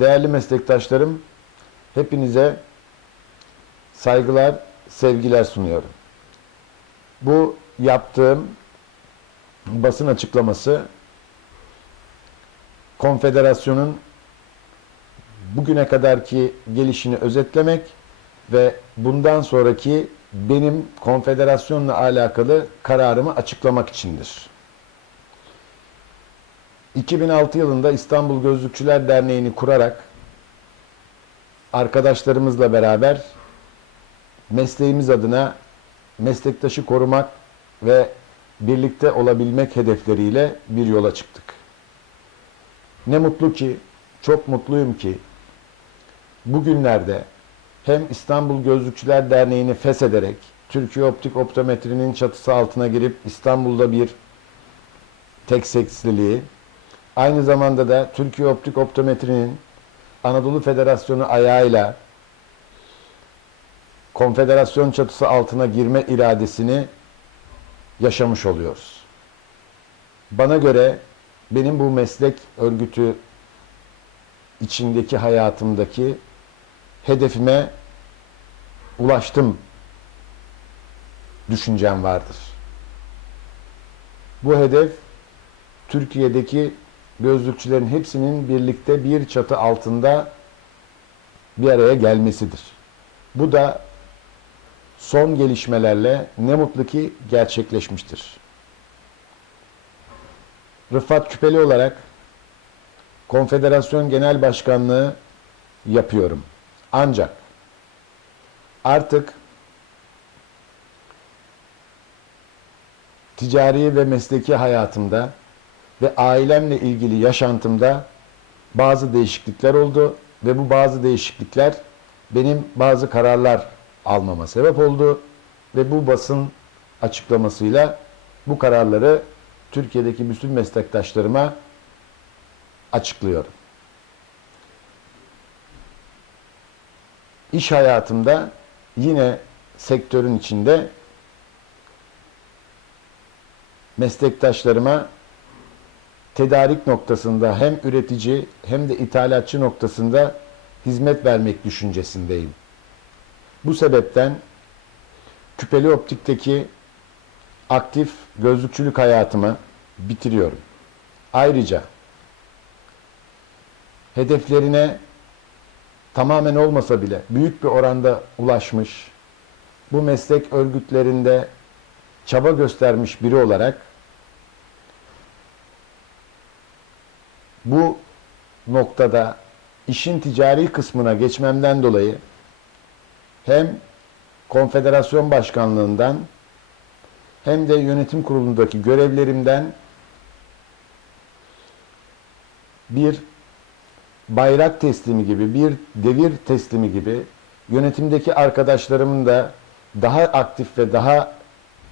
Değerli meslektaşlarım, hepinize saygılar, sevgiler sunuyorum. Bu yaptığım basın açıklaması konfederasyonun bugüne kadarki gelişini özetlemek ve bundan sonraki benim konfederasyonla alakalı kararımı açıklamak içindir. 2006 yılında İstanbul Gözlükçüler Derneği'ni kurarak arkadaşlarımızla beraber mesleğimiz adına meslektaşı korumak ve birlikte olabilmek hedefleriyle bir yola çıktık. Ne mutlu ki, çok mutluyum ki bugünlerde hem İstanbul Gözlükçüler Derneği'ni feshederek Türkiye Optik Optometri'nin çatısı altına girip İstanbul'da bir tek seksliliği, aynı zamanda da Türkiye Optik Optometri'nin Anadolu Federasyonu ayağıyla konfederasyon çatısı altına girme iradesini yaşamış oluyoruz. Bana göre benim bu meslek örgütü içindeki hayatımdaki hedefime ulaştım düşüncem vardır. Bu hedef Türkiye'deki gözlükçülerin hepsinin birlikte bir çatı altında bir araya gelmesidir. Bu da son gelişmelerle ne mutlu ki gerçekleşmiştir. Rıfat Küpeli olarak Konfederasyon Genel Başkanlığı yapıyorum. Ancak artık ticari ve mesleki hayatımda ve ailemle ilgili yaşantımda bazı değişiklikler oldu ve bu bazı değişiklikler benim bazı kararlar almama sebep oldu ve bu basın açıklamasıyla bu kararları Türkiye'deki bütün meslektaşlarıma açıklıyorum. İş hayatımda yine sektörün içinde meslektaşlarıma tedarik noktasında hem üretici hem de ithalatçı noktasında hizmet vermek düşüncesindeyim. Bu sebepten küpeli optikteki aktif gözlükçülük hayatımı bitiriyorum. Ayrıca hedeflerine tamamen olmasa bile büyük bir oranda ulaşmış, bu meslek örgütlerinde çaba göstermiş biri olarak bu noktada işin ticari kısmına geçmemden dolayı hem konfederasyon başkanlığından hem de yönetim kurulundaki görevlerimden bir bayrak teslimi gibi, bir devir teslimi gibi yönetimdeki arkadaşlarımın da daha aktif ve daha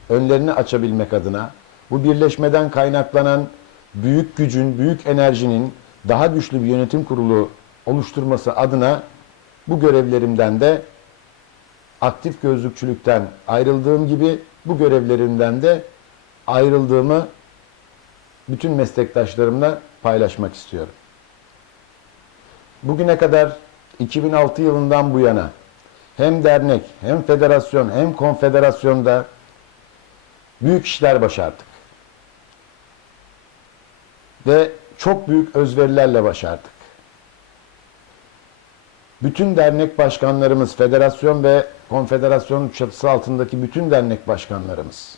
önlerini açabilmek adına bu birleşmeden kaynaklanan büyük gücün, büyük enerjinin daha güçlü bir yönetim kurulu oluşturması adına bu görevlerimden de aktif gözlükçülükten ayrıldığım gibi bu görevlerimden de ayrıldığımı bütün meslektaşlarımla paylaşmak istiyorum. Bugüne kadar 2006 yılından bu yana hem dernek, hem federasyon, hem konfederasyonda büyük işler başardık. Ve çok büyük özverilerle başardık. Bütün dernek başkanlarımız, federasyon ve konfederasyon çatısı altındaki bütün dernek başkanlarımız,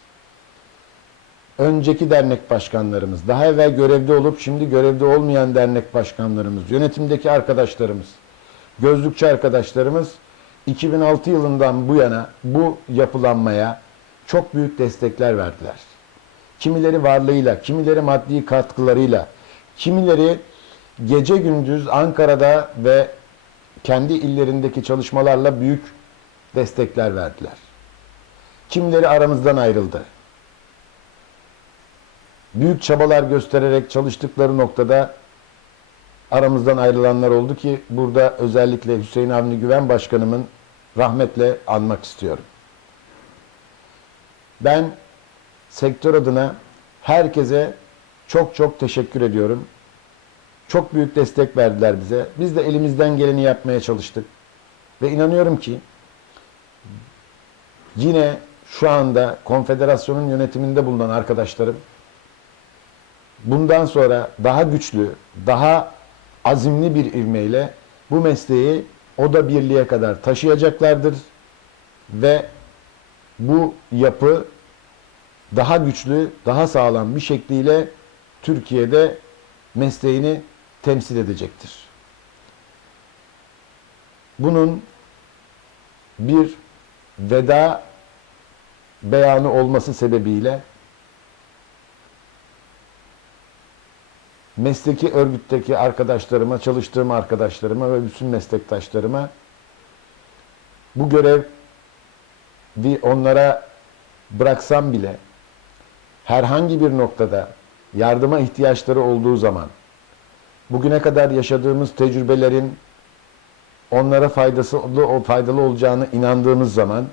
önceki dernek başkanlarımız, daha evvel görevde olup şimdi görevde olmayan dernek başkanlarımız, yönetimdeki arkadaşlarımız, gözlükçü arkadaşlarımız 2006 yılından bu yana bu yapılanmaya çok büyük destekler verdiler. Kimileri varlığıyla, kimileri maddi katkılarıyla, kimileri gece gündüz Ankara'da ve kendi illerindeki çalışmalarla büyük destekler verdiler. Kimileri aramızdan ayrıldı. Büyük çabalar göstererek çalıştıkları noktada aramızdan ayrılanlar oldu ki burada özellikle Hüseyin Avni Güven Başkanımın rahmetle anmak istiyorum. Ben sektör adına herkese çok çok teşekkür ediyorum. Çok büyük destek verdiler bize. Biz de elimizden geleni yapmaya çalıştık. Ve inanıyorum ki yine şu anda konfederasyonun yönetiminde bulunan arkadaşlarım bundan sonra daha güçlü, daha azimli bir ivmeyle bu mesleği o da birliğe kadar taşıyacaklardır ve bu yapı daha güçlü, daha sağlam bir şekliyle Türkiye'de mesleğini temsil edecektir. Bunun bir veda beyanı olması sebebiyle mesleki örgütteki arkadaşlarıma, çalıştığım arkadaşlarıma ve bütün meslektaşlarıma bu görev onlara bıraksam bile herhangi bir noktada yardıma ihtiyaçları olduğu zaman bugüne kadar yaşadığımız tecrübelerin onlara faydası faydalı olacağını inandığımız zaman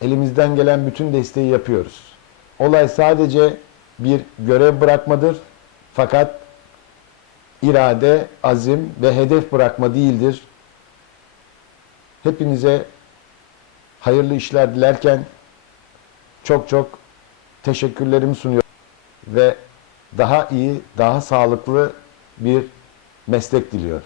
elimizden gelen bütün desteği yapıyoruz. Olay sadece bir görev bırakmadır. Fakat irade, azim ve hedef bırakma değildir. Hepinize hayırlı işler dilerken çok çok teşekkürlerimi sunuyorum ve daha iyi, daha sağlıklı bir meslek diliyorum.